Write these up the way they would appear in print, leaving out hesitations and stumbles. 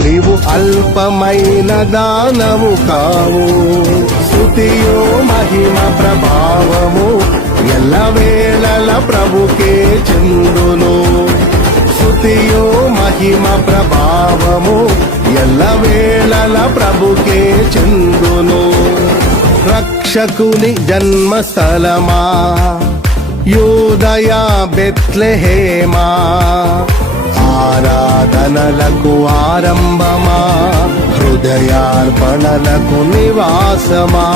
నీవు అల్పమైన దానవు కావు. స్తుతియో మహిమ ప్రభావము ఎల్లవేళల ప్రభుకే చెందును. స్తుతియో మహిమ ప్రభావము ఎల్లవేళల ప్రభుకే చెందును. రక్షకుని జన్మస్థలమా యూదయ బెత్లెహేమా, ఆరాధనలకు ఆరంభమా హృదయార్పణలకు నివాసమా.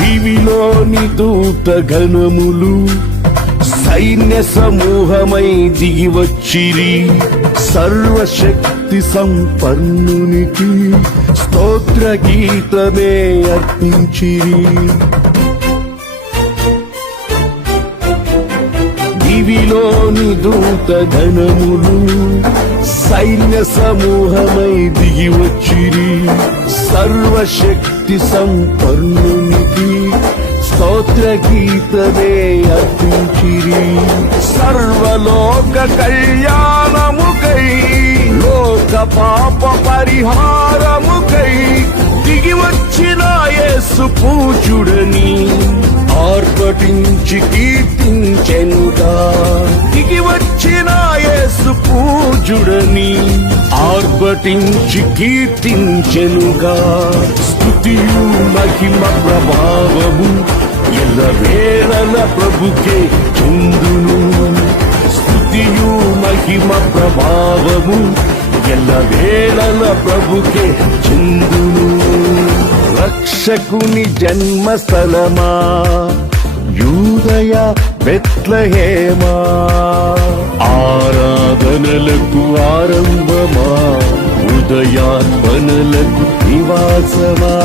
దివిలోని దూత గణములు సైన్య సమూహమై దిగివచ్చిరి. సర్వశక్తి సంపన్నునికి స్తోత్ర గీతమే అర్పించిరి. దివిలోని దూత గణములు సైన్య సమూహమై దిగివచ్చిరి. సర్వశక్తి సంపన్నునికి స్తోత్ర గీతమే అర్పించిరి. సర్వలోక కళ్యాణముకై లోక పాప పరిహారముకై దిగివచ్చిన యేసు పూజుడని ఆర్భటించి కీర్తించెనుగా. దిగివచ్చిన యేసు పూజుడని ఆర్భటించి కీర్తించెనుగా. స్తుతియు మహిమ ప్రభావము ఎల్లవేళల ప్రభుకే చెందును. స్తుతియు మహిమ ప్రభావము ఎల్లవేళల ప్రభుకే చెందును. రక్షకుని జన్మస్థలమా యూదయ బెత్లెహేమా, ఆరాధనలకు ఆరంభమా హృదయార్పణలకు నివాసమా.